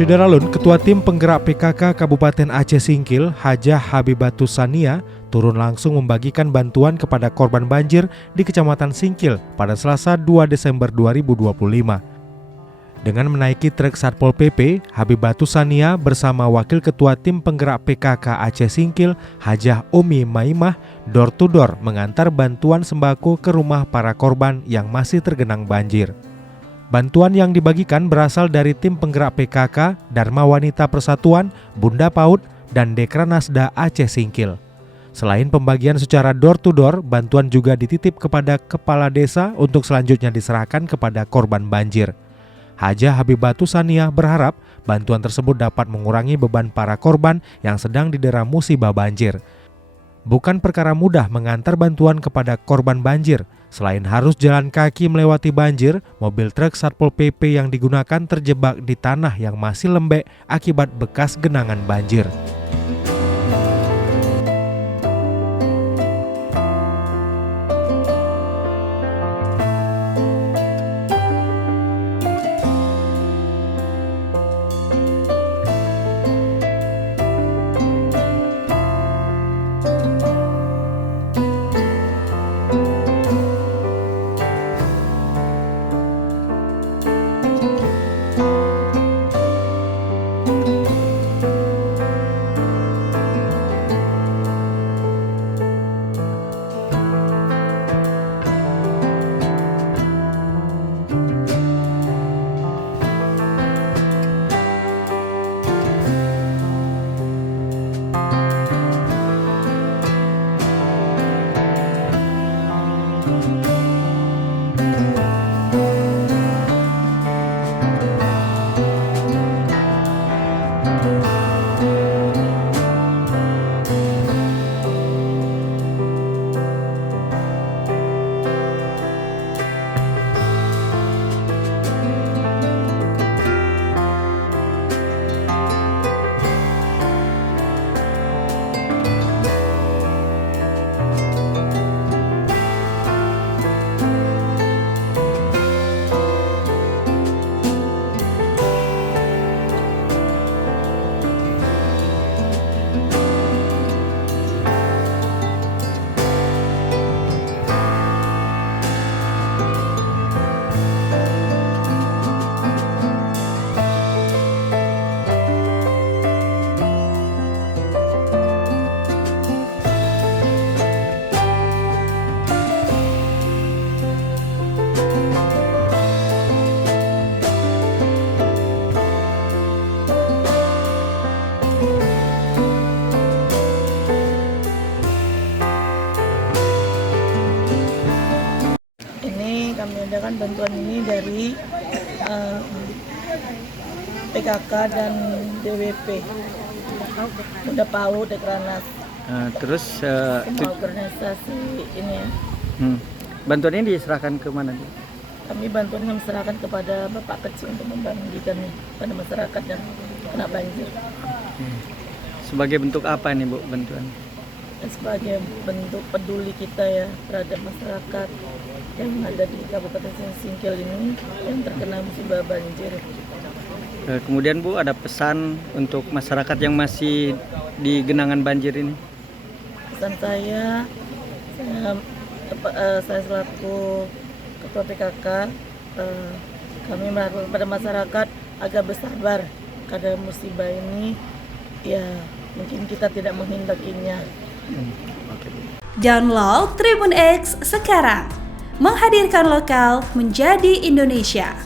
Syederalun, Ketua Tim Penggerak PKK Kabupaten Aceh Singkil, Hajah Habibatus Sania, turun langsung membagikan bantuan kepada korban banjir di Kecamatan Singkil pada Selasa 2 Desember 2025. Dengan menaiki truk Satpol PP, Habibatus Sania bersama Wakil Ketua Tim Penggerak PKK Aceh Singkil, Hajah Umi Maimah, door to door mengantar bantuan sembako ke rumah para korban yang masih tergenang banjir. Bantuan yang dibagikan berasal dari Tim Penggerak PKK, Dharma Wanita Persatuan, Bunda PAUD, dan Dekranasda Aceh Singkil. Selain pembagian secara door to door, bantuan juga dititip kepada kepala desa untuk selanjutnya diserahkan kepada korban banjir. Hajah Habibatus Sania berharap bantuan tersebut dapat mengurangi beban para korban yang sedang didera musibah banjir. Bukan perkara mudah mengantar bantuan kepada korban banjir. Selain harus jalan kaki melewati banjir, mobil truk Satpol PP yang digunakan terjebak di tanah yang masih lembek akibat bekas genangan banjir. Kami adakan bantuan ini dari PKK dan DWP, Bunda PAUD, Dekranas. Terus organisasi ini ya. Bantuan ini diserahkan ke mana? Kami bantuan kami serahkan kepada Bapak Kecil untuk membagikan pada masyarakat yang kena banjir. Sebagai bentuk apa nih Bu bantuan? Sebagai bentuk peduli kita ya terhadap masyarakat yang ada di Kabupaten Singkil ini yang terkena musibah banjir. Kemudian Bu, ada pesan untuk masyarakat yang masih di genangan banjir ini? Pesan saya selaku Ketua PKK, kami mengharapkan kepada masyarakat agar bersabar karena musibah ini ya mungkin kita tidak menghindakinya. Download Tribun X sekarang, menghadirkan lokal menjadi Indonesia.